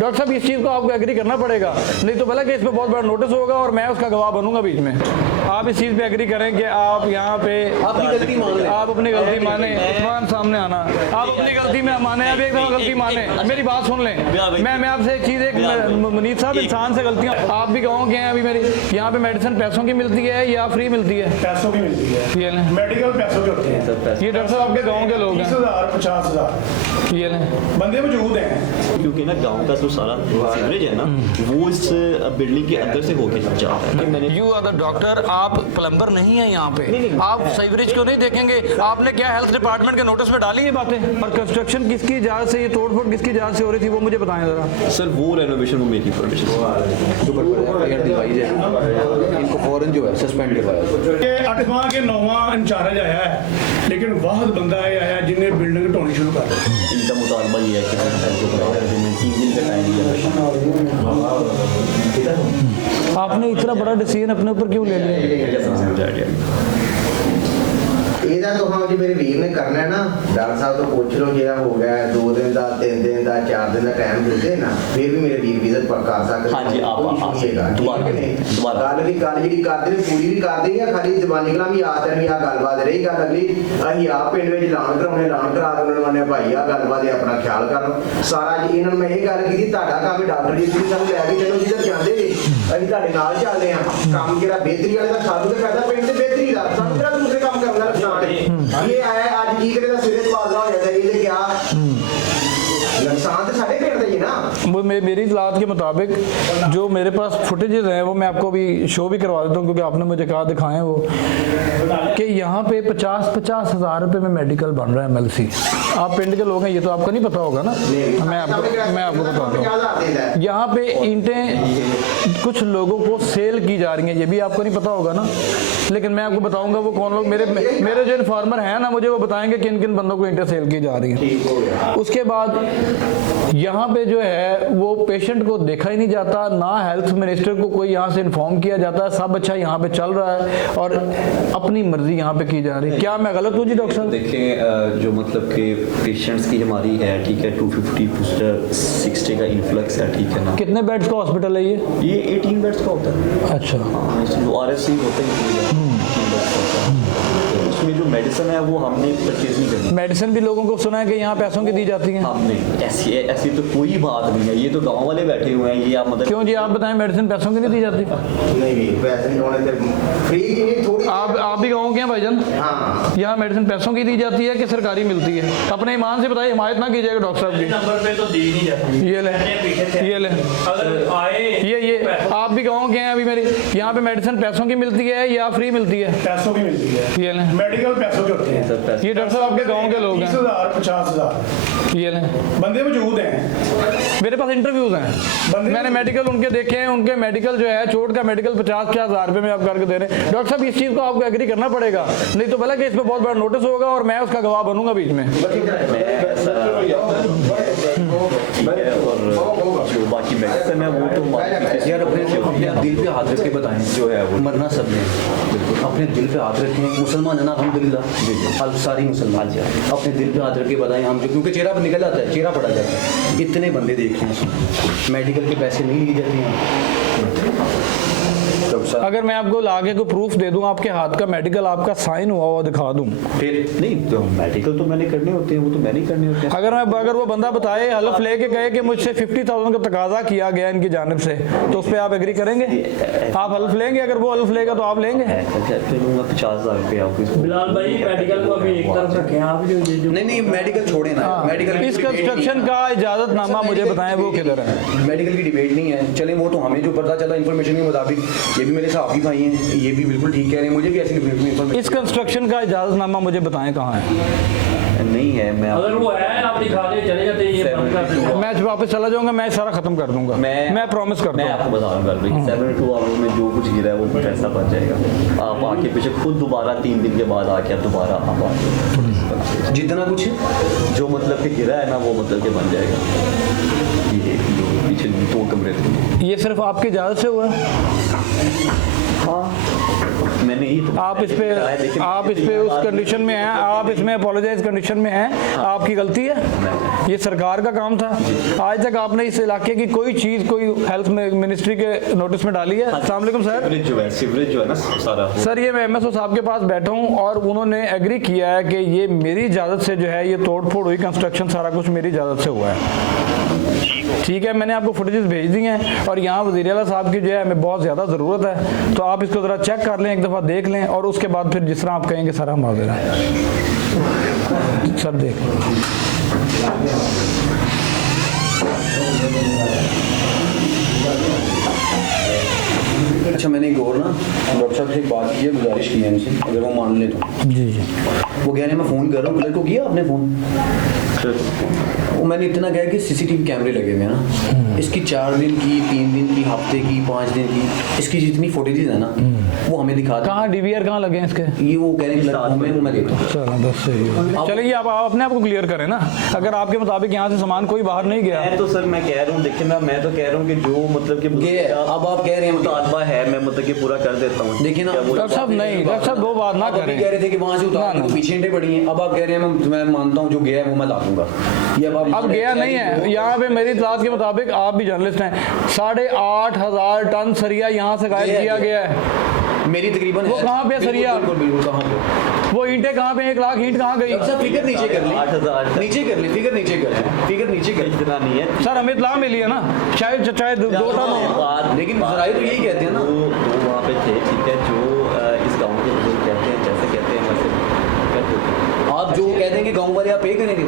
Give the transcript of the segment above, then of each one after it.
Doctor साहब इस चीज़ को आपको एग्री करना पड़ेगा, नहीं तो भला कि इस पर बहुत बड़ा नोटिस होगा और मैं उसका गवाह बनूंगा बीच में। आप इस चीज़ पे एग्री करें कि आप यहाँ पे अपनी गलती मान लें, आप अपनी गलती माने, उस्मान सामने आना, आप अपनी गलती में माने, आप एक दफ़ा गलती माने, मेरी बात सुन लें। मैं आपसे एक चीज़, एक मुनीब साहब, इंसान से गलतियाँ आप भी गाँव के हैं, अभी मेरी यहाँ पे मेडिसिन पैसों की मिलती है या फ्री मिलती है? पैसों की मिलती है, ये लें, मेडिकल पैसों के होते हैं। ये डॉक्टर साहब आपके गाँव के लोग हैं, 30,000 50,000 ये लें, बंदे मौजूद हैं। क्योंकि ना गांव का जो सारा सीवरेज है ना वो इस बिल्डिंग के अंदर से होके जाता है। मैंने यू आर द डॉक्टर, आप प्लम्बर नहीं है यहाँ पे, आप सीवरेज क्यों नहीं देखेंगे? आपने क्या हेल्थ डिपार्टमेंट के नोटिस में डाली ये बातें? और कंस्ट्रक्शन किसकी इजाज़त से, ये तोड़फोड़ किसकी इजाज़त से हो रही थी, वो मुझे बताएं जरा। सर वो रेनोवेशन वो मेरी परमिशन इनको फौरन जो है सस्पेंड करवाया। 8वां के 9वां इंचार्ज आया है, लेकिन वाहद बंदा आया जिन्हें बिल्डिंग ढोनी शुरू कर दी। इनका मुतालबा ये है कि मैं 3 दिन का टाइम दिया। आपने इतना बड़ा डिसीजन अपने ऊपर क्यों ले लिया? ਇਹਦਾ ਤੁਹਾਨੂੰ ਜੀ ਮੇਰੇ ਵੀਰ ਨੇ ਕਰਨਾ ਹੈ ਨਾ, ਡਾਕਟਰ ਸਾਹਿਬ ਤੋਂ ਪੁੱਛ ਲਓ, ਜਿਹੜਾ ਹੋ ਗਿਆ 2 दिन ਦਾ 3 दिन ਦਾ 4 दिन ਦਾ ਟਾਈਮ ਦਿੰਦੇ ਨਾ, ਫਿਰ ਵੀ ਮੇਰੇ ਵੀਰ ਵਿਜ਼ਿਟ ਪਰ ਕਰ ਸਕਦੇ। ਹਾਂਜੀ, ਆਪ ਦੁਬਾਰਾ ਗੱਲ ਵੀ ਗੱਲ ਜਿਹੜੀ ਕਰਦੇ ਨੇ ਪੂਰੀ ਵੀ ਕਰਦੇ ਆ, ਖਾਲੀ ਜ਼ਬਾਨੀ ਕਲਾਮ ਯਾਦ ਕਰਨੀ, ਆ ਗੱਲਬਾਤ ਰਹੀ ਗੱਲ ਅਗਲੀ ਅਸੀਂ ਆਪ ਪਿੰਡ ਵਿੱਚ ਐਲਾਨ ਕਰਾਉਣੇ, ਐਲਾਨ ਕਰਾ ਕੇ ਉਹਨਾਂ ਨੂੰ ਆਨੇ ਭਾਈ ਆ ਗੱਲਬਾਤ ਆਪਣਾ ਖਿਆਲ ਕਰਨ ਸਾਰਾ ਜੀ। ਇਹਨਾਂ ਨੂੰ ਮੈਂ ਇਹ ਗੱਲ ਕੀਤੀ, ਤੁਹਾਡਾ ਕੰਮ ਡਾਕਟਰ ਜੀ ਤੁਸੀਂ ਸਾਨੂੰ ਲੈ ਕੇ ਚਲੋ ਜਿੱਧਰ ਜਾਂਦੇ ਜੀ, ਅਸੀਂ ਤੁਹਾਡੇ ਨਾਲ ਚੱਲਦੇ ਹਾਂ। ਕੰਮ ਜਿਹੜਾ ਬਿਹਤਰੀ ਵਾਲੇ ਦਾ ਸਾਨੂੰ ਤੇ ਫਾਇਦਾ ਪਿੰਡ ਦੇ ਬਿਹਤਰੀ ਦਾ, ਸਾਨੂੰ ਕਿਹੜਾ ਦੂਸਰੇ ਕੰਮ ਕਰਨ ਦਾ ਨੁਕਸਾਨ ਹੈ। ये आया आज की करे दा सिरे पादरा हो जाता है, ये क्या नुकसान तो साढ़े पेड़ का ही ना। वो मेरी इतलात के मुताबिक जो मेरे पास फुटेजेस हैं वो मैं आपको भी शो भी करवा देता हूँ, क्योंकि आपने मुझे कहा दिखाएं वो कि यहाँ पे 50-50 हज़ार रुपये में मेडिकल बन रहा है MLC। आप पिंड के लोग हैं, ये तो आपको नहीं पता होगा ना, मैं आपको बताता हूँ। यहाँ पे ईंटें कुछ लोगों को सेल की जा रही हैं, ये भी आपको नहीं पता होगा ना, लेकिन मैं आपको बताऊंगा वो कौन लोग, मेरे जो इन्फॉर्मर हैं ना, मुझे वो बताएंगे किन किन बंदों को ईंटें सेल की जा रही हैं। उसके बाद यहाँ पे जो है वो पेशेंट को देखा ही नहीं जाता, ना हेल्थ मिनिस्टर को कोई यहाँ से इन्फॉर्म किया जाता, सब अच्छा यहाँ पे चल रहा है और अपनी मर्जी यहाँ पे की जा रही है। क्या मैं गलत हूँ जी डॉक्टर साहब? देखें जो मतलब कि पेशेंट्स की हमारी है, ठीक है, 250 60 का इन्फ्लक्स है, ठीक है ना। कितने बेड्स का हॉस्पिटल है ये 18 बेड्स का होता है। अच्छा, जो RSC होते हैं उसमें जो मेडिसिन है वो हमने परचेज नहीं करनी। मेडिसिन भी लोगों को सुना है कि यहाँ पैसों की दी जाती है? हमने ऐसी तो कोई बात नहीं है, ये तो गांव वाले बैठे हुए हैं, ये आप मतलब क्यों जी, आप बताएं, मेडिसिन पैसों की नहीं दी जाती? नहीं पैसे नहीं होने फ्री की नहीं, थोड़ी आप भी गाँव के हैं भाईजान? हाँ, यहाँ मेडिसिन पैसों की दी जाती है कि सरकारी मिलती है? अपने ईमान से बताइए, हिमायत ना कीजिएगा डॉक्टर साहब की। नंबर पे तो दी नहीं जाती। ये ले अगर आए ये आप भी गाँव के हैं, अभी मेरी यहाँ पे मेडिसिन पैसों की मिलती है या फ्री मिलती है? पैसों की मिलती है, ये लें, मेडिकल पैसों के होते हैं। ये डॉक्टर साहब आपके गाँव के लोग हैं, 30,000 50,000 ये लें, बंदे मौजूद हैं। मेरे पास इंटरव्यूज हैं, मैंने मेडिकल उनके देखे हैं, उनके मेडिकल जो है चोट का मेडिकल 50-50 हज़ार रुपये में आप करके दे रहे हैं। डॉक्टर साहब इस चीज़ को आपको एग्री करना पड़ेगा, नहीं तो भला कि इस पर बहुत बड़ा नोटिस होगा और मैं उसका गवाह बनूंगा बीच में। और जो बाकी मेडिसिन है वो तो यार अपने दिल पे हाथ रख के बताएं, जो है वो मरना सब ने, बिल्कुल अपने दिल पे हाथ रखें। मुसलमान है ना अल्हम्दुलिल्लाह, अब सारी मुसलमान अपने दिल पे हाथ रख के बताएं हम, जो क्योंकि चेहरा पर निकल जाता है, चेहरा पड़ा जाता है। इतने बंदे देख रहे हैं, मेडिकल के पैसे नहीं लिए जाते हैं। अगर मैं आपको लाके कोई प्रूफ दे दूं, आपके हाथ का मेडिकल आपका साइन हुआ हुआ दिखा दूं, फिर नहीं तो मेडिकल तो मैंने करने होते हैं, वो तो मैंने करने होते हैं। अगर वो बंदा बताए, हलफ लेके कहे कि मुझसे 50,000 का तकाजा किया गया इनकी जानिब से, तो उस पर आप एग्री करेंगे? आप हलफ लेंगे? अगर वो हलफ लेगा तो आप लेंगे? 50,000 रुपये ऑफिस। बिलाल भाई मेडिकल को अभी एक तरफ रखें आप, जो नहीं मेडिकल छोड़े ना, मेडिकल इस कंस्ट्रक्शन का इजाजतनामा मुझे बताएं वो किधर है? मेडिकल की डिबेट नहीं है, चले वो तो हमें जो पता चला इन्फॉर्मेशन के मुताबिक, ये भी मेरे साहब ही भाई हैं, ये भी बिल्कुल ठीक कह रहे हैं, मुझे भी ऐसी इन्फॉर्मेशन। इस कंस्ट्रक्शन का इजाजतनामा मुझे बताएं कहाँ है? नहीं है, मैं अगर वो है आप दिखा दे, चले जाते ये बंद कर देंगे। मैं वापस चला जाऊंगा, मैं सारा खत्म कर दूंगा, मैं प्रॉमिस करता मैं हूँ। आपको बता रहा हूँ 72 आवर्स में जो कुछ गिरा है वो पैसा बच जाएगा। आप आके पीछे खुद दोबारा 3 दिन के बाद आके आप दोबारा आप आके जितना कुछ जो मतलब कि गिरा है ना वो मतलब कि बन जाएगा। ये पीछे 2 कमरे थे, ये सिर्फ आपकी इजाज़त से हुआ है? हाँ मैंने ही तो आप इस पे उस कंडीशन में हैं, आप इसमें अपोलोजाइज कंडीशन में हैं, आपकी गलती है, ये सरकार का काम था। आज तक आपने इस इलाके की कोई चीज़ कोई हेल्थ मिनिस्ट्री के नोटिस में डाली है? अस्सलाम वालेकुम सर। सीवरेज जो है ना सारा सर ये मैं MSO साहब के पास बैठा हूँ और उन्होंने एग्री किया है कि ये मेरी इजाज़त से जो है ये तोड़ फोड़ हुई, कंस्ट्रक्शन सारा कुछ मेरी इजाज़त से हुआ है। ठीक है, मैंने आपको फुटेजेस भेज दी हैं और यहाँ वज़ीर आला साहब की जो है हमें बहुत ज़्यादा ज़रूरत है, तो आप इसको ज़रा चेक कर लें, एक दफ़ा देख लें और उसके बाद फिर जिस तरह आप कहेंगे सर हम हाजिर हैं। सर देख अच्छा, मैंने एक और ना डॉक्टर साहब से एक बात की है, गुजारिश की है इनसे, अगर वो मान ले तो। जी जी। वो कह रहे हैं मैं फ़ोन कर रहा हूँ, कलर को किया आपने फ़ोन? वो मैंने इतना कहा कि CCTV कैमरे लगे हुए हैं ना, इसकी 4 दिन की, 3 दिन की, हफ्ते की, 5 दिन की, इसकी जितनी फुटेजेस है ना वो हमें दिखा दें। कहाँ DVR कहाँ लगे हैं इसके? ये वो कह रहे हैं मैं देता हूँ। चलो बस सही है। चलिए आप अपने आप को क्लियर करें ना, अगर आपके मुताबिक यहाँ से सामान कोई बाहर नहीं गया। मैं तो सर मैं कह रहा हूँ, देखिए मैं तो कह रहा हूँ कि जो मतलब कि ये अब आप कह रहे हैं मुतालबा है मैं मतलब कि पूरा कर देता हूँ। देखिए ना डॉक्टर साहब नहीं, डॉक्टर साहब वो बात ना आप अभी करें। कह रहे थे कि वहाँ से उतार तो पीछे ईंटें पड़ी हैं, अब आप कह रहे हैं मैं मानता हूँ जो गया है वो मैं ला दूंगा। ये अब गया नहीं है, यहाँ पे मेरी इतलात के मुताबिक, आप भी जर्नलिस्ट हैं, 8,500 टन सरिया यहाँ से गायब किया गया है। मेरी तकरीबन वो कहाँ पे सरिया? बिल्कुल कहाँ पे? वो ईंटें कहाँ पे? 1 लाख ईंट कहाँ गई? अच्छा फिगर नीचे कर ले, 8,000 नीचे कर ले, फिगर नीचे कर ले, फिगर नीचे कर ले। इतना नहीं है सर हमें इतला मिली है ना, शायद 2 टन हो। लेकिन जराये तो यही कहते हैं ना, वो वहाँ पे थे, ठीक है, जो इस गांव के लोग कहते हैं जैसे कहते हैं वैसे कर देते हैं। आप जो कह देंगे गाँव वाले आप पे करेंगे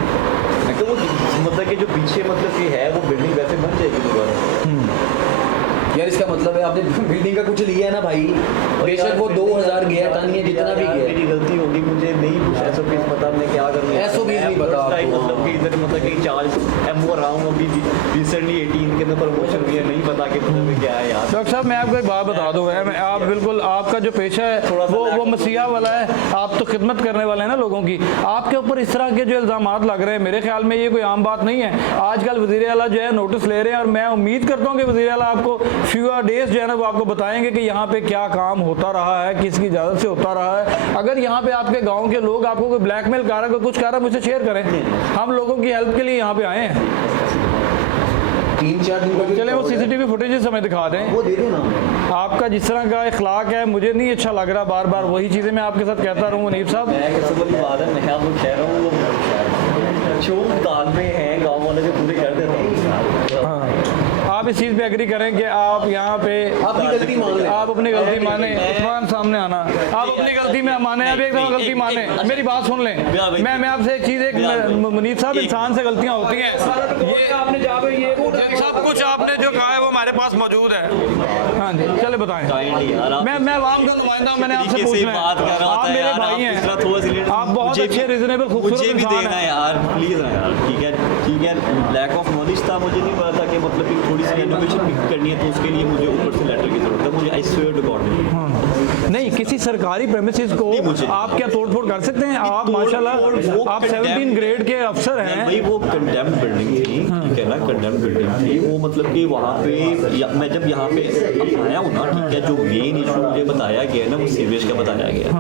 तो वो मतलब कि जो पीछे मतलब कि है वो बिल्डिंग वैसे बन जाएगी दोबारा। यार, इसका मतलब है आपने बिल्डिंग का कुछ लिया है ना भाई, बेशक वो 2,000 गया टन या जितना भी गया। मेरी गलती होगी, मुझे नहीं कुछ SOPs पता, मैं क्या करूँ। SOPs नहीं पता आपको। मतलब कि इधर मतलब कि 40 MO रहा हूँ अभी, रिसेंटली 18 के अंदर प्रमोशन हुई है, नहीं पता कि मतलब क्या है यार। डॉक्टर साहब मैं आपको एक बात बता दूँ, आप बिल्कुल आपका जो पेशा है वो मसीहा वाला है, आप तो खिदमत करने वाले हैं ना लोगों की। आपके ऊपर इस तरह के जो इल्ज़ामात लग रहे हैं, मेरे ख्याल में ये कोई आम बात नहीं है। आजकल वज़ीर आला जो है नोटिस ले रहे हैं और मैं उम्मीद करता हूँ कि वज़ीर आला आपको फ्यू डेज जो है ना वो आपको बताएंगे कि यहाँ पे क्या काम होता रहा है, किसकी इजाज़त से होता रहा है। अगर यहाँ पे आपके गाँव के लोग आपको कोई ब्लैकमेल कर रहा है, कोई कुछ कर रहा है, मुझसे शेयर करें, हम लोगों की हेल्प के लिए यहाँ पे आए हैं। 3-4 दिन चले वो CCTV फुटेजेस हमें दिखा दें। वो दे दो ना। आपका जिस तरह का इखलाक है मुझे नहीं अच्छा लग रहा, बार बार वही चीज़ें मैं आपके साथ कहता रहूँ मुनीब साहब। मैं किसी वाली बात है, मैं आपको कह रहा हूँ जो दाल में है गाँव वाले जो पूरे कर देता हूँ। हाँ, आप इस चीज़ पे एग्री करें कि आप यहाँ पे अपनी गलती मान लें। आप अपनी गलती माने, उस्मान सामने आना, आप अपनी गलती में माने, आप एक दफ़ा गलती माने, मेरी बात सुन लें। मैं आपसे एक चीज़, एक मुनीब साहब, इंसान से गलतियाँ होती हैं, ये आपने जहाँ पे ये सब कुछ आपने जो कहा है वो हमारे पास मौजूद है। हाँ जी चले बताएं। मैं आवाम का नुमाइंदा हूँ, मैंने आपसे पूछना है, आप मेरे भाई हैं, आप बहुत अच्छे रिजनेबल खूबसूरत इंसान हैं यार, प्लीज ना यार, ठीक है, लैक ऑफ नॉलेज था, मुझे नहीं पता था कि मतलब कि थोड़ी सी इनोवेशन करनी है तो उसके लिए मुझे ऊपर से लेटर की जरूरत है, मुझे आई स्वेयर टू गॉड नहीं, किसी सरकारी प्रेमिसेस को आप क्या तोड़ फोड़ कर सकते हैं? आप माशाल्लाह आप 17 ग्रेड के अफसर हैं। भाई वो कंडेम्ड बिल्डिंग थी, ठीक है ना, कंडेम्ड बिल्डिंग थी वो, मतलब कि वहाँ पे मैं जब यहाँ पे आया हूँ ना, ठीक है, जो मेन इशू मुझे बताया गया है ना वो सीवेज का बताया गया है,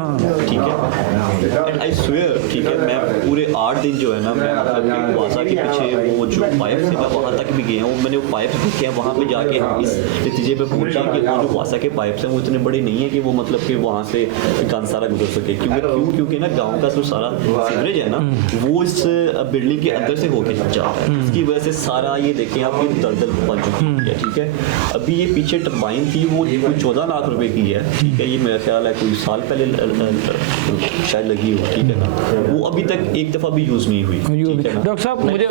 ठीक है, एंड आई स्वेयर, ठीक है, मैं पूरे 8 दिन जो है ना मैं मतलब कि वासा के पीछे वो जो पाइप से मैं वहाँ तक भी गया हूँ, मैंने वो पाइप देखे हैं, वहाँ पे जाके हम इस नतीजे पे पहुँचे कि वो जो वासा के पाइप्स हैं वो इतने बड़े नहीं है कि वो मतलब कि वहाँ से गंद सारा गुजर सके, क्योंकि ना गांव का जो सारा सीवरेज है ना वो इस बिल्डिंग के अंदर से होके जा रहा है, इसकी वजह से सारा ये देखें आप ये दलदल बन चुकी है, ठीक है। अभी ये पीछे टर्बाइन थी वो कोई 14 लाख रुपए की है, ठीक है, ये मेरा ख्याल है कोई साल पहले शायद लगी हो, ठीक है ना, वो अभी तक एक दफ़ा भी यूज़ नहीं हुई, ठीक है ना। डॉक्टर साहब मुझे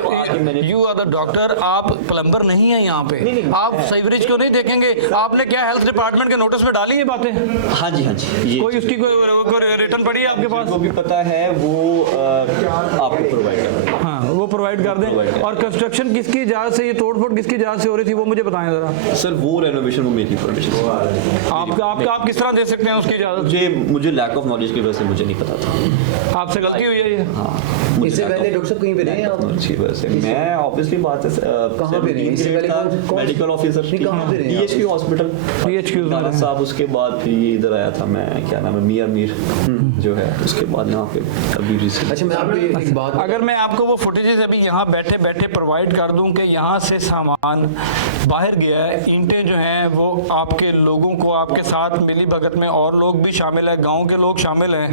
यू आर द डॉक्टर, आप प्लम्बर नहीं है यहाँ पे, आप सीवरेज को नहीं देखेंगे, आपने क्या हेल्थ डिपार्टमेंट के नोटिस में डाली ये बातें? हाँ जी, कोई उसकी कोई रिटर्न पड़ी है आपके पास? जो भी पता है वो आपको प्रोवाइड कर दें। हाँ वो प्रोवाइड कर दें। और कंस्ट्रक्शन किसकी इजाज़त से, ये तोड़फोड़ किसकी इजाज़त से हो रही थी वो मुझे बताएं ज़रा। सर वो रेनोवेशन वो मेरी परमिशन, आप किस तरह दे सकते हैं उसकी इजाज़त? मुझे लैक ऑफ नॉलेज की वजह से मुझे नहीं पता था। आपसे गलती हुई है ये? हाँ इससे पहले डॉक्टर साहब कहीं पे रहे हैं आप? अच्छी बात है। मैं ऑब्वियसली बात है कहाँ पे रहे? इससे पहले कौन- मेडिकल ऑफिसर नहीं, कहाँ पे रहे आप? DHQ हॉस्पिटल PHQ में दारा रहे। साहब। उसके बाद फिर ये इधर आया था मैं, क्या नाम है, मियां मीर जो है, उसके बाद यहाँ पे अभी रिसेंट। अच्छा मैं आपको एक बात अगर मैं आपको वो फुटेजेस अभी यहाँ बैठे बैठे प्रोवाइड कर दूं कि यहाँ से सामान बाहर गया है, ईंटें जो हैं वो आपके लोगों को, आपके साथ मिली भगत में और लोग भी शामिल है, गांव के लोग शामिल हैं,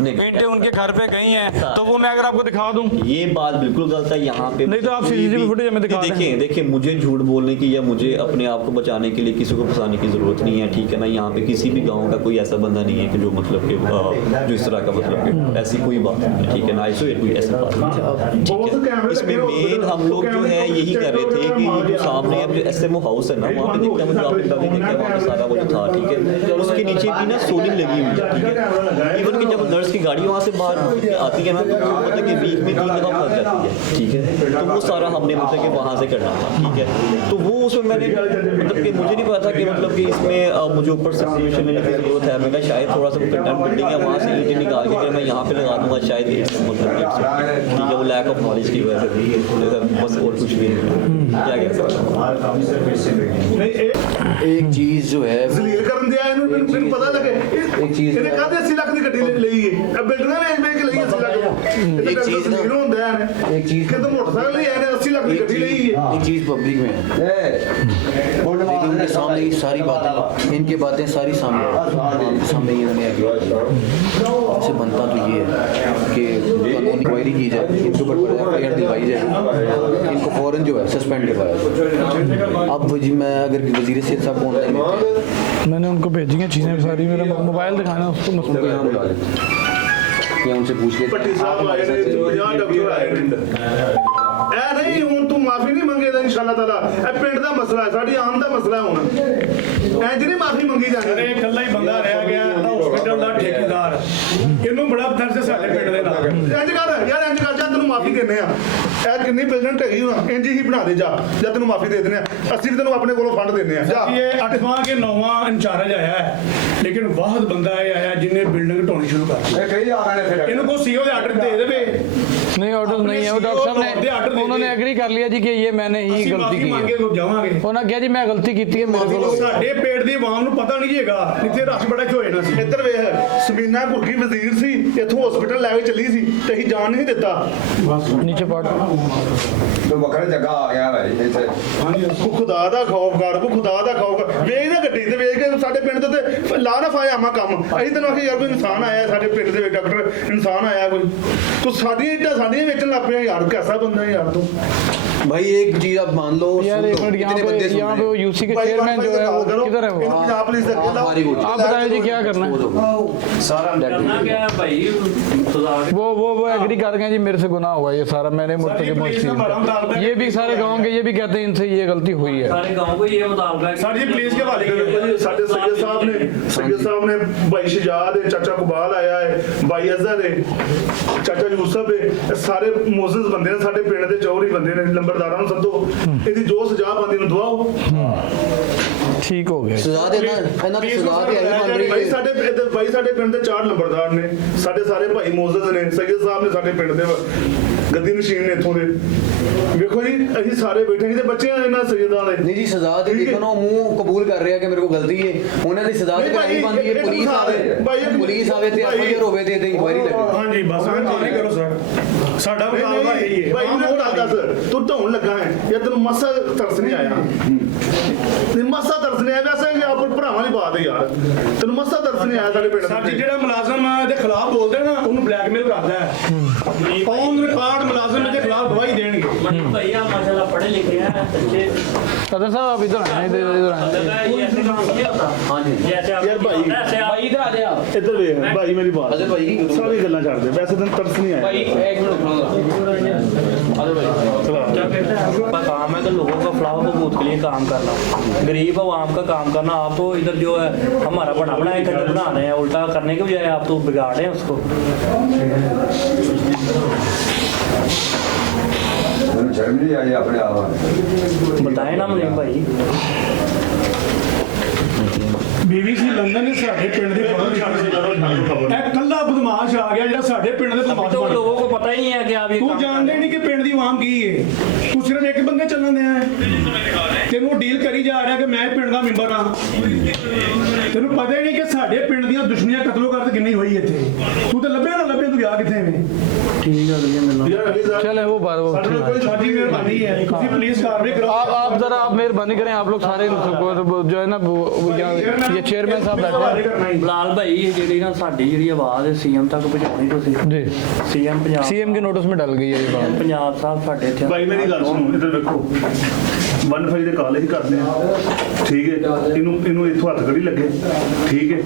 नहीं। ईंटें उनके घर पे गई हैं, तो वो मैं अगर आपको दिखा दूं, ये बात बिल्कुल गलत है। यहाँ पे नहीं तो आप CCTV फुटेज हमें दिखा दें। देखिए देखिए, मुझे झूठ बोलने की या मुझे अपने आप को बचाने के लिए किसी को फंसाने की जरूरत नहीं है, ठीक है ना। यहाँ पे किसी भी गांव का कोई ऐसा बंदा नहीं है कि जो मतलब कि जो इस तरह का मतलब कि ऐसी कोई बात नहीं है, ठीक है ना। ऐसे कोई ऐसी बात नहीं, ठीक है। इसमें मेन हम लोग जो है यही कर रहे थे कि ये जो सामने अब जो SMO हाउस है ना, वहाँ पे देखते हैं मुझे आपने कभी देखा वहाँ पे सारा वो जो था, ठीक है, उसके नीचे भी ना सोलिंग लगी हुई है, ठीक है। इवन कि जब नर्स की गाड़ी वहाँ से बाहर आती है ना, तो वो मतलब कि वीक में 3 दफा फंस जाती है, ठीक है। तो वो सारा हमने मतलब कि वहाँ से करना था, ठीक है। तो वो उसमें मैंने मतलब कि मुझे नहीं पता था कि मतलब कि इसमें मुझे ऊपर सब्सिट्यूशन लेने की जरूरत है। मैं कहा शायद थोड़ा सा वो कंटेंट बिल्डिंग है, वहाँ से ईंटें निकाल के मैं यहाँ पे लगा दूंगा शायद, मतलब ठीक है, वो लैक ऑफ नॉलेज की वजह से, बस और कुछ भी नहीं। क्या कह सकते हैं। एक चीज जो है ਜ਼ਲੀਲ ਕਰਨ ਦਿਆ ਇਹਨੂੰ ਮੈਨੂੰ ਪਤਾ ਲੱਗੇ एक चीज ਇਹਨੇ ਕਾਹਦੇ 80 ਲੱਖ ਦੀ ਗੱਡੀ ਲਈ ਹੈ ਬਿਲਡਿੰਗਾਂ ਵੇਚ ਕੇ ਲਈ 80 ਲੱਖ एक चीज ना- ਜ਼ਲੀਲ ਹੁੰਦਾ ਹੈ एक चीज ਕਿ ਤਾਂ ਮੋਟਰਸਾਈਕਲ ਲਈ ਇਹਨੇ 80 ਲੱਖ ਦੀ ਗੱਡੀ ਲਈ है एक चीज पब्लिक में है, लेकिन उनके सामने ये सारी बातें, इनकी बातें सारी सामने इन्होंने से बनता तो ये है कि कानूनी इंक्वायरी की जाए, इनके ऊपर FIR दिलवाई जाए, इनको फौरन जो है सस्पेंड करवाया जाए। अब जी मैं अगर वजीर सेहत साहब को ऑनलाइन लेते हैं, मैंने उनको भेजी हैं चीज़ें सारी, मेरा मोबाइल दिखाना उसको उनको मसला यहाँ बुला लेते हैं या उनसे पूछ लेते ਪੱਟੀ ਸਾਹਿਬ ਆਏ ਨੇ 50 ਡਾਕਟਰ ਆਏ ਨੇ ਇਹ ਨਹੀਂ ਹੁਣ ਤੂੰ ਮਾਫੀ ਨਹੀਂ ਮੰਗੇਗਾ ਇਨਸ਼ਾਅੱਲਾ ਤਾਲਾ ਇਹ ਪਿੰਡ ਦਾ ਮਸਲਾ ਹੈ ਸਾਡੀ ਆਮ ਦਾ ਮਸਲਾ ਹੈ ਹੁਣ ਇੰਜ ਨਹੀਂ ਮਾਫੀ ਮੰਗੀ ਜਾਂਦੀ ਅਰੇ ਇਕੱਲਾ ਹੀ ਬੰਦਾ ਰਹਿ ਗਿਆ ਹਸਪੀਟਲ ਦਾ ਠੇਕੇਦਾਰ ਇਹਨੂੰ ਬੜਾ ਦਰਦ ਹੈ ਸਾਡੇ ਪਿੰਡ ਦੇ ਨਾਲ ਇੰਜ ਕਰ ਯਾਰ ਇੰਜ ਕਰ ਜਾ ਤੈਨੂੰ ਮਾਫੀ ਦਿੰਨੇ ਆ ਇਹ ਕਿੰਨੀ ਬਿਲਡਿੰਗ ਢਹੀ ਹੋਣਾ ਇੰਜ ਹੀ ਬਣਾ ਦੇ ਜਾ ਜਾਂ ਤੈਨੂੰ ਮਾਫੀ ਦੇ ਦਿੰਨੇ ਆ ਅਸੀਂ ਵੀ ਤੈਨੂੰ ਆਪਣੇ ਕੋਲੋਂ ਫੰਡ ਦਿੰਨੇ ਆ ਜਾ ਇਹ 8ਵਾਂ ਕੇ 9ਵਾਂ ਇੰਚਾਰਜ ਆਇਆ ਹੈ ਲੇਕਿਨ ਵਾਹਦ ਬੰਦਾ ਇਹ ਆਇਆ ਜਿਹਨੇ ਬਿਲਡਿੰਗ ਢਾਉਣੀ ਸ਼ੁਰੂ ਕਰ ਦਿੱਤੀ ਕਈ ਆ ਗਏ ਨੇ ਫਿਰ ਇਹਨੂੰ ਕੋਈ ਸੀਓ ਦੇ ਆਰਡਰ ਦੇ ਦੇਵੇ नहीं ऑर्डर नहीं है, वो डॉक्टर साहब ने उन्होंने एग्री कर लिया जी कि ये मैंने ही ਅਸੀਂ गलती ਮਾਫੀ की ਮੰਗੇ है। ਜਾਵਾਂਗੇ उन्होंने कहा जी मैं गलती की है मेरे को। ਸਾਡੇ ਪੇਟ ਦੀ ਆਵਾਮ ਨੂੰ ਪਤਾ ਨਹੀਂ ਹੈਗਾ ਇੱਥੇ ਰਸ਼ ਬੜਾ ਹੋਏ ਨਾ ਸੀ ਇੱਧਰ ਵੇਖ ਸਮੀਨਾ ਗੁਰਗੀ ਵਜ਼ੀਰ ਸੀ ਇੱਥੋਂ ਹਸਪੀਟਲ ਲੈ ਕੇ ਚੱਲੀ ਸੀ ਤੇ ਅਸੀਂ ਜਾਣ ਨਹੀਂ ਦਿੱਤਾ नीचे पार्ट ਤੂੰ ਵੱਖਰੇ ਜਗ੍ਹਾ ਆ ਗਿਆ ਭਾਈ ਇੱਥੇ ਕੋ ਖੁਦਾ ਦਾ ਖੌਫ ਕਰ ਕੋ ਖੁਦਾ ਦਾ ਖੌਫ ਕਰ ਵੇਖ ਨਾ ਗੱਡੀ ਤੇ ਵੇਖ ਕੇ ਸਾਡੇ ਪਿੰਡ ਦੇ ਤੇ ਲਾ ਨਾ ਫਾਇਆ ਆਮਾ ਕੰਮ ਅਸੀਂ ਤੈਨੂੰ ਆਖੀ ਯਾਰ ਕੋਈ ਇਨਸਾਨ ਆਇਆ ਸਾਡੇ ਪਿੰਡ ਦੇ ਵਿੱਚ ਡਾਕਟਰ ਇਨਸਾਨ ਆਇਆ ਕੋਈ ਤੂੰ ਸਾਡੀਆਂ ਇੱਟਾਂ ਸਾਡੀਆਂ ਵੇਚਣ ਲੱਗ ਪਿਆ ਯਾਰ कैसा बंदा है यार तू भाई एक चीज आप मान लो, यार एक मिनट, यहाँ पे वो यूसी के चेयरमैन जो है वो किधर है वो? आप पुलिस हाँ, हमारी वो- आप बताएं जी क्या करना है? करना क्या है भाई खुदा के वो एग्री कर गए जी मेरे से गुनाह हुआ ये सारा, मैंने मुर्तकब मुझसे ये भी सारे गाँव के ये भी कहते हैं इनसे ये गलती हुई है। सारे गांव को ये मुतालबा है सारी पुलिस के हवाले करिए ਸਾਡੇ ਸैयद ਸਾਹਿਬ ਨੇ ਭਾਈ ਸ਼ਜਾਦ ਹੈ ਚਾਚਾ ਕੁਬਾਲ ਆਇਆ ਹੈ ਭਾਈ ਅਜ਼ਹਰ ਹੈ ਚਾਚਾ ਯੂਸਫ ਹੈ ਇਹ ਸਾਰੇ ਮੋਜ਼ਜ਼ ਬੰਦੇ ਨੇ ਸਾਡੇ ਪਿੰਡ ਦੇ ਚੌਧਰੀ ਬੰਦੇ ਨੇ ਲੰਬਰਦਾਰਾਂ ਨੂੰ ਸੱਦੋ ਇਹਦੀ ਜੋ ਸਜ਼ਾ ਬੰਦੀ ਨੂੰ ਦਵਾਓ ठीक हो गया। सजा देना है ना, तो सजा दे आई बन रही ਭਾਈ है। ਸਾਡੇ ਪਿੰਡ ਦੇ 4 ਲੰਬਰਦਾਰ ਨੇ ਸਾਡੇ ਸਾਰੇ ਭਾਈ ਮੋਜ਼ਜ਼ ਨੇ ਸੈयद ਸਾਹਿਬ ਨੇ ਸਾਡੇ ਪਿੰਡ ਦੇ ਗੱਦੀ ਨਸ਼ੀਨ ਨੇ ਇੱਥੋਂ ਦੇ ਵੇਖੋ ਜੀ ਅਸੀਂ ਸਾਰੇ ਬੈਠੇ ਨਹੀਂ ਤੇ ਬੱਚੇ ਆ ਇਹਨਾਂ ਸੈयदाਂ ਦੇ नहीं जी सजा दे, देखो ना मुंह कबूल कर रहा है कि मेरे को गलती है, उन्होंने सजा नहीं तो भाई, करनी बनती है। एक पुलिस मिसाल है। भाई, आवे एक- पुलिस आवे ते भाई, FIR होवे ते इंक्वायरी लगे। ਹਾਂਜੀ ਬਸ ਨਹੀਂ ਕਰੋ ਸਰ ਸਾਡਾ ਮੁਕਾਬਲਾ ਇਹੀ ਹੈ ਭਾਈ ਮੈਨੂੰ ਗੱਲ ਦੱਸ ਤੂੰ ਢਾਉਣ ਲੱਗਾ ਹੈ ਜਾਂ ਤੈਨੂੰ ਮਸਾ ਤਰਸ ਨਹੀਂ ਆਇਆ ਨਹੀਂ ਮਸਾ ਤਰਸ ਨਹੀਂ ਆਇਆ ਵੈਸੇ ਕਿ ਆਪ ਭਰਾਵਾਂ ਦੀ ਬਾਤ ਹੈ ਯਾਰ ਤੈਨੂੰ ਮਸਾ ਤਰਸ ਨਹੀਂ ਆਇਆ ਸਾਡੇ ਪਿੰਡ ਸੱਚ ਜਿਹੜਾ ਮੁਲਾਜ਼ਮ ਦੇ ਖਿਲਾਫ ਬੋਲਦੇ ਨਾ ਉਹਨੂੰ ਬਲੈਕਮੇਲ ਕਰਦਾ ਹੈ ਔਨ ਰਿਕਾਰਡ ਮੁਲਾਜ਼ਮ ਦੇ ਖਿਲਾਫ ਗਵਾਹੀ देंगे मनीष भैया माशाल्लाह पढ़े लिखे हैं अच्छे सदर साहब आप इधर आए, इधर आए। ये ऐसे काम नहीं होता हाँ जी। जैसे आप यार भाई, ऐसे आप इधर आ जाए आप ਇੱਧਰ ਵੇਖ ਭਾਈ ਮੇਰੀ ਬਾਤ अजय भाई की करो। ਸਾਰੀ ਗੱਲਾਂ ਛੱਡ ਦੇ ਵੈਸੇ ਤੈਨੂੰ ਤਰਸ ਨਹੀਂ भाई ਆਇਆ एक मिनट खड़ा अजय भाई क्या कहते हैं काम है तो लोगों का फलाह बहबूद के लिए काम करना गरीब आवाम का काम करना आप तो इधर जो है हमारा बना बनाए खंडर बना रहे हैं उल्टा करने के बजाय आप तो बिगाड़ रहे हैं उसको शर्म नहीं आई अपने आप बताए ना मनीष भाई BBC ਲੰਡਨ ਨੇ ਸਾਡੇ ਪਿੰਡ ਦੀ ਇਹ ਕੱਲਾ ਬਦਮਾਸ਼ ਆ ਗਿਆ ਜਿਹੜਾ ਸਾਡੇ ਪਿੰਡ ਦੇ ਬਦਮਾਸ਼ तो ਬਣ लोगों को पता ही नहीं है कि आप ये ਤੂੰ काम ਜਾਣਦੇ ਨਹੀਂ ਕਿ ਪਿੰਡ ਦੀ ਆਵਾਮ ਕੀ ਹੈ ਤੂੰ ਸਿਰਫ ਇੱਕ ਬੰਦੇ ਚੱਲਣ ਦਿਆ ਹੈ ਤੈਨੂੰ ਡੀਲ ਕਰੀ ਜਾ ਰਿਹਾ ਕਿ ਮੈਂ ਪਿੰਡ ਦਾ ਮੈਂਬਰ ਹਾਂ ਤੈਨੂੰ ਪਤਾ ਹੀ ਨਹੀਂ ਕਿ ਸਾਡੇ ਪਿੰਡ ਦੀਆਂ ਦੁਸ਼ਮਣੀਆਂ ਕਤਲੋਗਰਦ ਕਿੰਨੀ ਹੋਈ ਇੱਥੇ ਤੂੰ ਤਾਂ ਲੱਭਿਆ ਨਾ ਲੱਭੇ ਤੂੰ ਗਿਆ ਕਿੱਥੇ ਵੇ ठीक है भैया मिलना ਯਾਰ ਅਲੀ ਸਾਹਿਬ चले वो बात वो ਸਾਡੇ ਨਾਲ ਕੋਈ ਸਾਡੀ ਮਿਹਰਬਾਨੀ ਹੈ ਤੁਸੀਂ ਪਲੀਜ਼ ਕਾਰਵਾਈ ਕਰੋ आप जरा आप मेहरबानी करें आप लोग सारे जो है ना ये चेयरमैन साहब बैठे हैं ਬਲਾਲ ਭਾਈ ਜਿਹੜੀ ਨਾ ਸਾਡੀ ਜਿਹੜੀ ਆਵਾਜ਼ ਸੀਐਮ ਤੱਕ ਪਹੁੰਚਾਉਣੀ ਤੁਸੀਂ जी ਸੀਐਮ ਪੰਜਾਬ सीएम के नोटिस में डल गई है ये बात ਪੰਜਾਬ ਸਾਹਿਬ ਸਾਡੇ ਇੱਥੇ ਭਾਈ ਮੇਰੀ ਗੱਲ ਸੁਣੋ ਇੱਧਰ ਵੇਖੋ 1 ਦੇ ਕਾਲ ਹੀ ਕਰਦੇ ਆ ਠੀਕ ਹੈ ਇਹਨੂੰ ਇੱਥੋਂ ਹੱਥ ਕੜੀ ਲੱਗੇ ਠੀਕ ਹੈ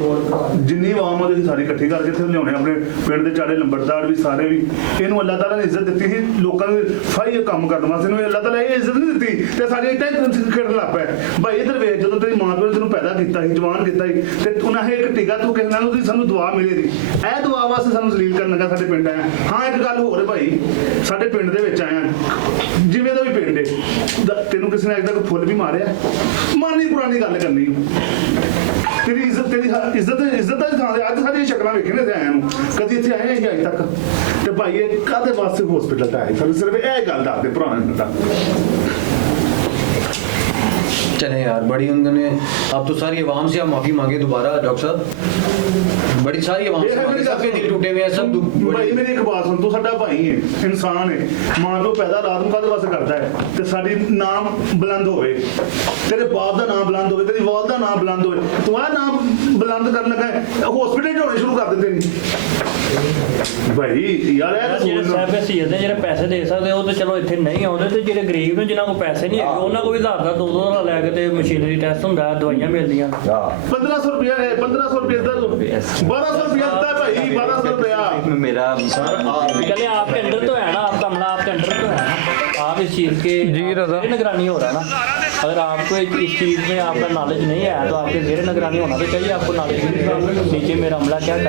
ਜਿੰਨੀ ਆਵਾਮ ਆ ਤੁਸੀਂ ਸਾਰੀ ਇਕੱਠੀ ਕਰਕੇ ਇੱਥੇ ਲਿਆਉਣੇ ਆਪਣੇ ਪਿੰਡ ਦੇ ਚਾਰੇ ਲੰਬੜਦਾਰ ਵੀ ਸਾਰੇ ਵੀ ਇਹਨੂੰ ਅੱਲਾਹ ਤਾਲਾ ਨੇ ਇੱਜ਼ਤ ਦਿੱਤੀ ਸੀ ਲੋਕਾਂ ਨੂੰ ਫਾਈ ਕੰਮ ਕਰਨ ਵਾਸਤੇ ਇਹਨੂੰ ਅੱਲਾਹ ਤਾਲਾ ਇਹ ਇੱਜ਼ਤ ਨਹੀਂ ਦਿੱਤੀ ਤੇ ਸਾਡੀ ਇੱਟਾਂ ਖੇਡਣ ਲੱਗ ਪਿਆ ਭਾਈ ਇੱਧਰ ਵੇਖ ਜਦੋਂ ਤੇਰੀ ਮਾਂ ਪਿਓ ਨੇ ਤੈਨੂੰ ਪੈਦਾ ਕੀਤਾ ਸੀ ਜਵਾਨ ਕੀਤਾ ਸੀ ਤੇ ਉਹਨਾਂ ਨੇ ਇੱਕ ਟੀਕਾ ਤੂੰ ਕਿਸੇ ਨਾਲ ਉਹਦੀ ਸਾਨੂੰ ਦੁਆ ਮਿਲੀ ਦੀ ਇਹ ਦੁਆ ਵਾਸਤੇ ਸਾਨੂੰ ਜ਼ਲੀਲ ਕਰਨ ਲੱਗਾ ਸਾਡੇ ਪਿੰਡ ਆਇਆ ਹਾਂ ਇੱਕ ਗੱਲ ਹੋਰ ਹੈ ਭਾਈ ਸਾਡੇ ਪਿੰਡ ਦੇ ਵਿੱਚ ਆਇਆ ਜਿਵੇਂ ਦਾ ਵੀ ਪਿੰਡ ਹੈ ਤੈਨੂੰ ਕਿਸੇ ਨੇ ਅੱਜ ਤੱਕ ਫੁੱਲ ਵੀ ਮਾਰਿਆ ਮਾਨੀ ਪੁਰਾਣੀ ਗੱਲ ਕਰਨੀ ਤੇਰੀ ਇੱਜ਼ਤ ਦਾ ਥਾਂ ਤੇ ਅੱਜ ਸਾਡੀ ਸ਼ਕਲਾਂ ਵੇਖੇ ਨੇ ਤੇ ਆਇਆ ਨੂੰ ਕਦੀ ਇੱਥੇ ਆਏ ਨਹੀਂ ਅੱਜ ਤੱਕ ਤੇ ਭਾਈ ਇਹ ਕਾਹਦੇ ਵਾਸਤੇ ਹਸਪੀਟਲ ਦਾ ਹੈ ਸਾਨੂੰ ਸਿਰਫ ਇਹ ਗੱਲ ਦੱਸ ਦੇ ਪੁਰਾਣੇ ਦਾ चले यार बड़ी उन्होंने अब तो सारी आवाम से आप माफी मांगे दोबारा डॉक्टर साहब बड़ी सारी आवाम से मांगे सबके दिल टूटे हुए हैं सब ਭਾਈ ਮੇਰੀ ਇੱਕ ਬਾਤ ਸੁਣ ਤੂੰ ਸਾਡਾ ਭਾਈ ਹੈ ਇਨਸਾਨ ਹੈ ਮਾਂ ਤੋਂ ਪੈਦਾ ਰਾਤ ਨੂੰ ਕਾਹਦੇ ਵਾਸਤੇ ਕਰਦਾ ਹੈ ਤੇ ਸਾਡੀ ਨਾਮ ਬੁਲੰਦ ਹੋਵੇ ਤੇਰੇ ਬਾਪ ਦਾ ਨਾਮ ਬੁਲੰਦ ਹੋਵੇ ਤੇਰੀ ਵਾਲ ਦਾ ਨਾਮ ਬੁਲੰਦ ਹੋਵੇ ਤੂੰ ਆ ਨਾਮ ਬੁਲੰਦ ਕਰਨ ਲੱਗਾ ਹਸਪੀਟਲ ਢੋਣੇ ਸ਼ੁਰੂ ਕਰ ਦਿੱਤੇ ਨਹੀਂ ਭਾਈ ਯਾਰ ਇਹ ਜਿਹੜੇ ਸਾਹਿਬ ਹਸੀਅਤ ਨੇ ਜਿਹੜੇ ਪੈਸੇ ਦੇ ਸਕਦੇ ਉਹ ਤੇ ਚਲੋ ਇੱਥੇ ਨਹੀਂ ਆਉਂਦੇ ਤੇ ਜਿਹੜੇ ਗਰੀਬ ਨੇ ਜਿਨ੍ਹਾਂ ਕੋਲ ਪੈਸੇ ਨਹੀਂ ਹੈਗੇ ਉਹਨਾਂ ਕੋਲ ਵੀ ਹਜ਼ਾਰ ਦਾ 200 ਦਾ ਲੈ ਕੇ ਤੇ ਮਸ਼ੀਨਰੀ ਟੈਸਟ ਹੁੰਦਾ ਹੈ, ਦਵਾਈਆਂ ਮਿਲਦੀਆਂ 1500 ਰੁਪਇਆ ਹੈ 1500 ਰੁਪਇਆ ਦਾ 1200 ਰੁਪਇਆ ਦਿੱਤਾ ਭਾਈ 1200 ਰੁਪਇਆ मेरा चले आपके अंडर तो है ना आपका अमला आपके अंडर तो है ना आप इस चीज़ के जी, रज़ा। ज़ेर निगरानी हो रहा है ना अगर आपको इस चीज़ में आपका नॉलेज नहीं है तो आपके ज़ेर निगरानी होना तो चाहिए आपको नॉलेज नीचे मेरा अमला क्या कर